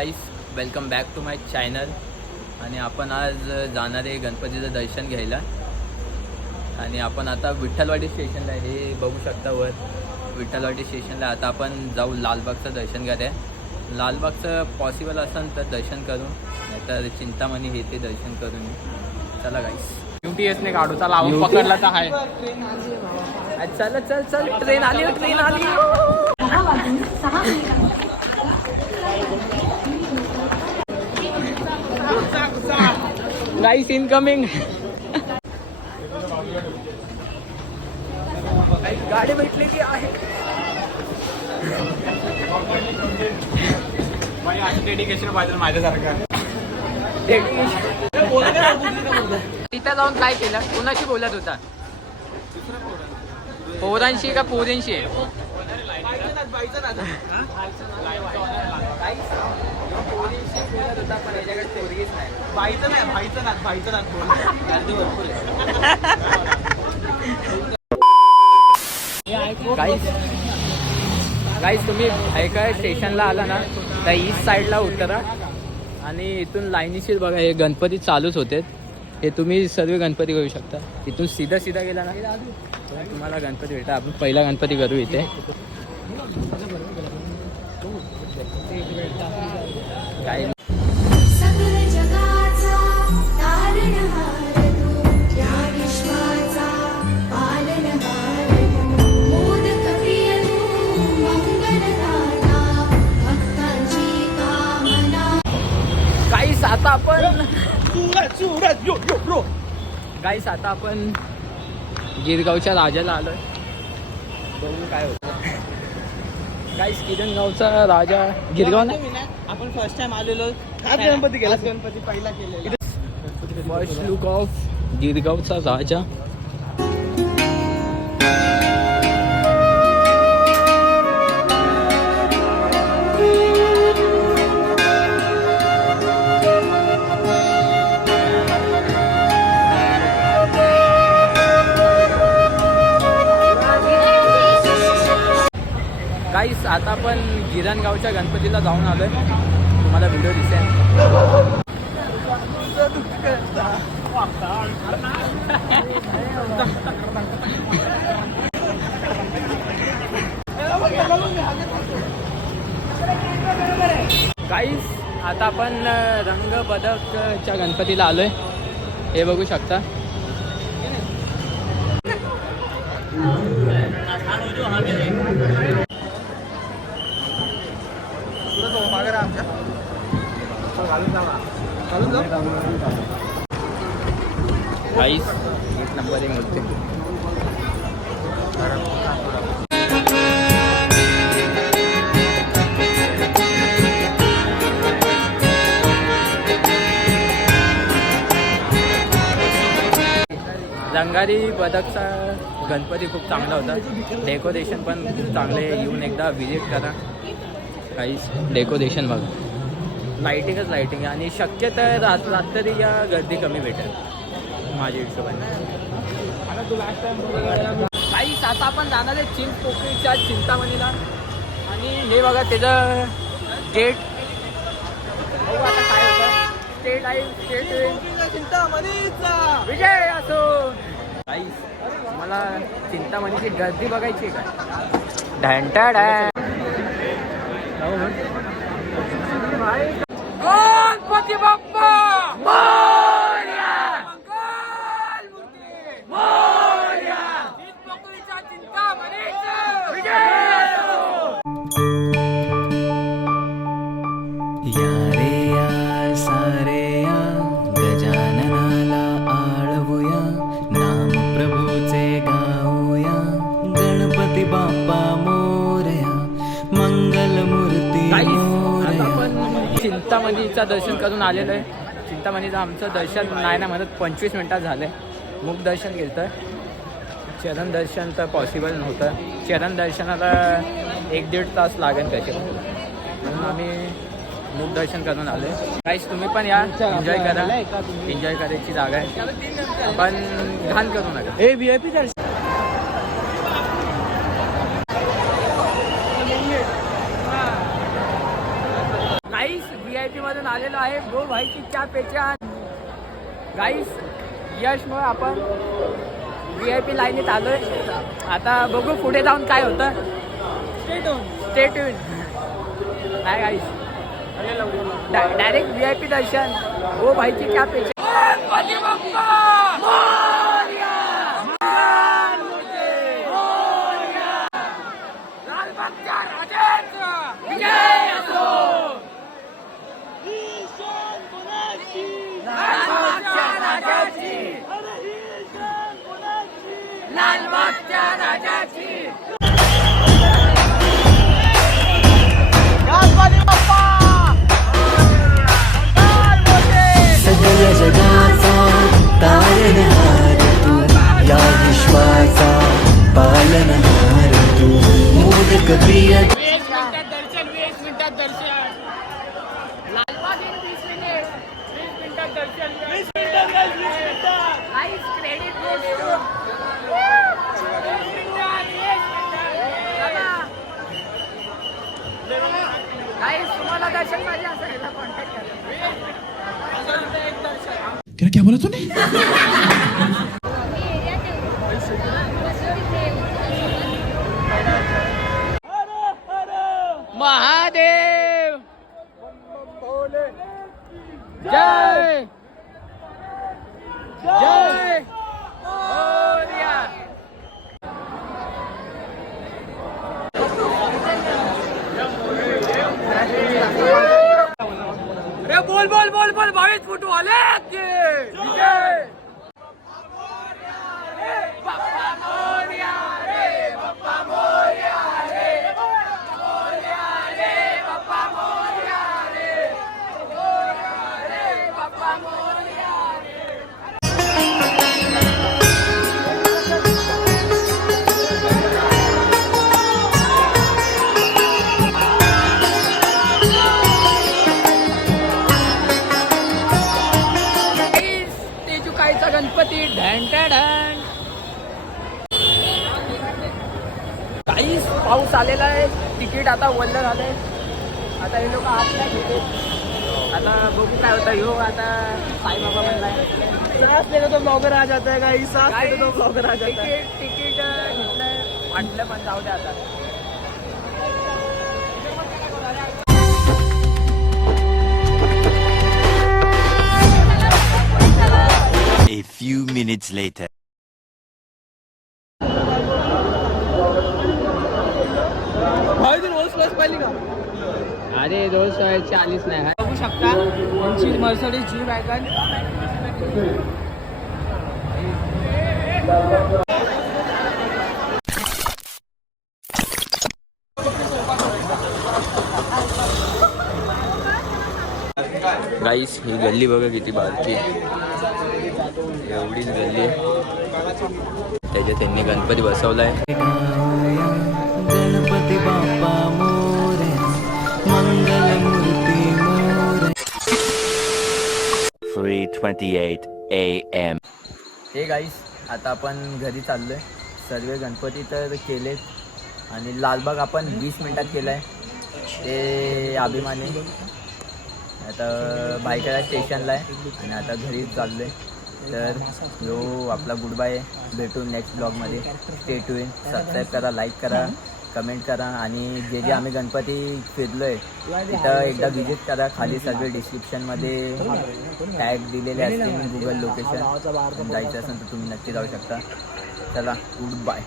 Guys, welcome back to my channel. आणि आपण आज जाणार आहे गणपतीचं दर्शन घ्यायला. आणि आपण आता विठ्ठलवाडी स्टेशनला आहे, हे बघू शकता वर विठ्ठलवाडी स्टेशनला. आता आपण जाऊ लालबागचं दर्शन घ्यायला. लालबागचं पॉसिबल असेल तर दर्शन करू, नाहीतर चिंतामणी हे ते दर्शन करून. चला गाईस, UTSने गाडूचा लावून पकडला तर आहे. चल चल चल, ट्रेन आली. गाईस इनकमिंग. गाडी भेटलेली आहे. डेडिकेशन पाहिजे माझ्यासारखं. तिथं जाऊन काय केलं? कोणाशी बोलत होता? पोरांशी का पोरींशी? गाईस तुम्ही ऐका, स्टेशनला आला ना तर ईस्ट साईडला उतरा आणि इथून लाईनीशीर बघा, हे गणपती चालूच होते. हे तुम्ही सर्व गणपती करू शकता. इथून सीधा गेला ना तुम्हाला गणपती भेटा. आपण पहिला गणपती करू इथे. काय आता आपण गाईस आता आपण गिरगावच्या राजाला आलोय. बघू काय होतं. गाईस किरणगावचा राजा गिरगाव ना. आपण फर्स्ट टाइम आलेलो. गणपती गेला, गणपती पहिला केलेला. फर्स्ट लुक ऑफ गिरगावचा राजा. गाईस आता आपण गिरणगावच्या गणपतीला जाऊन आलोय. तुम्हाला व्हिडिओ दिसेल. गाईस आता आपण रंगबदकच्या गणपतीला आलोय. हे बघू शकता. गाईस एक नंबर एक मूर्ती. रंगारी बदकचा गणपती खूप चांगला होता. डेकोरेशन पण खूप चांगले. येऊन एकदा व्हिजिट करा. काहीच डेकोरेशन बघा. लाईटिंगच लाईटिंग आहे. आणि शक्य तर रात्री या गर्दी कमी भेटेल माझ्या हिशोबाने. काहीच आता आपण जाणार आहे चिंचपोकळीच्या चिंतामणीला. आणि हे बघा त्याचं गेट. बघू आता काय होतं. स्टेट आहे, स्टेट चिंतामणीचा विजय असो. काहीच मला चिंतामणीची गर्दी बघायची आहे का? ढंटाड आहे. गणपती बाप्पा मोरया, मंगलमूर्ती मोरया, चिंचपोकळीच्या चिंतामणीचा विजय असो. या रे या सारे या गजाननाला आळवूया, नाम प्रभूचे गाऊया, गणपती बाप्पा मोरया, मंगलमूर्ती मोरया. चिंतामणीचं दर्शन करून आलेलं आहे. चिंतामणीचं आमचं दर्शन नाही ना म्हणत 25 मिनिटात झालं आहे. मुख दर्शन केलं तर चरण दर्शन तर पॉसिबल नव्हतं. चरण दर्शनाला 1-1.5 तास लागेल त्याचे, म्हणून आम्ही मुख दर्शन करून आलो आहे. काहीच तुम्ही पण या, एन्जॉय करा. एन्जॉय करायची जागा आहे, पण घाण करू नका. हे VIP दर्शन. काहीच मधून आलेलो आहे गो भाईची चहा पेच्या. गाईस यशमुळे आपण VIP लाईनीत आलोय. आता बघू पुढे जाऊन काय होतं. Stay tune. नाही गाईस डायरेक्ट VIP दर्शन गो भाईची चहा पेच्या. लालबागच्या राजाची. सगळ्या जगाचा तारणहार तू, या विश्वाचा पालनहार तू, मोदक प्रिय. 20 मिनिटात दर्शन. Lalbaug in 20 minute. 20 मिनिटात दर्शन. 20 मिनिटात. गाईस क्रेडिट गोज टू. गाईस तुम्हाला दर्शन पाहिजे असेल तर कॉन्टॅक्ट करा. क्या बोला तूने? महादेव जय जय मोरया. अरे बोल बोल बोल बोल 22 फुट वाले विजय. बाप्पा मोरया रे, बाप्पा मोरया रे, मोरया रे, बाप्पा मोरया रे, मोरया रे, बाप्पा मोरया रे. तेजुकाईचा गणपती ढॅन ढॅन. काहीच पाऊस आलेला आहे. तिकीट आता वल्ल झालंय. आता हे लोक आत नाही घेते. आता बघू काय होतं. ह्यो आता साईबाबा म्हणलाय सांस लेगा तो ब्लॉगर आ जाता है गाइस. सांस लेगा तो ब्लॉगर आ जाता है. तिकीट घेतलंय वाटलं पण जाऊ दे आता. A few minutes later. भाई तू रोल्स रॉयस पाहिली का? अरे 240 नाही आहे. बघू शकता यांची मर्सिडीज जी वॅगन. गाईस ही गल्ली बघा किती बारकी. एवढीच गल्ली आहे. त्याच्यात त्यांनी Ganpati बसवलाय. Ganpati Bappa Morya, Mangalmurti Morya. 3:28 a.m. Hey guys आता आपण घरी चाललोय. सर्व गणपती तर केलेत आणि लालबाग आपण 20 मिनिटात केलाय. ते अभिमानी. आता बाईकडे स्टेशनला आहे आणि आता घरी चाललोय. तर जो आपला गुड बाय. भेटू नेक्स्ट ब्लॉगमध्ये. Stay tune. सबस्क्राईब करा, लाईक करा, कमेंट करा आणि जे जे आम्ही गणपती फिरलोय तिथं एकदा व्हिजिट करा. खाली सर्व डिस्क्रिप्शनमध्ये टॅग दिलेले असतील गुगल लोकेशन. जायचं असेल तर तुम्ही नक्की जाऊ शकता. चला गुड बाय.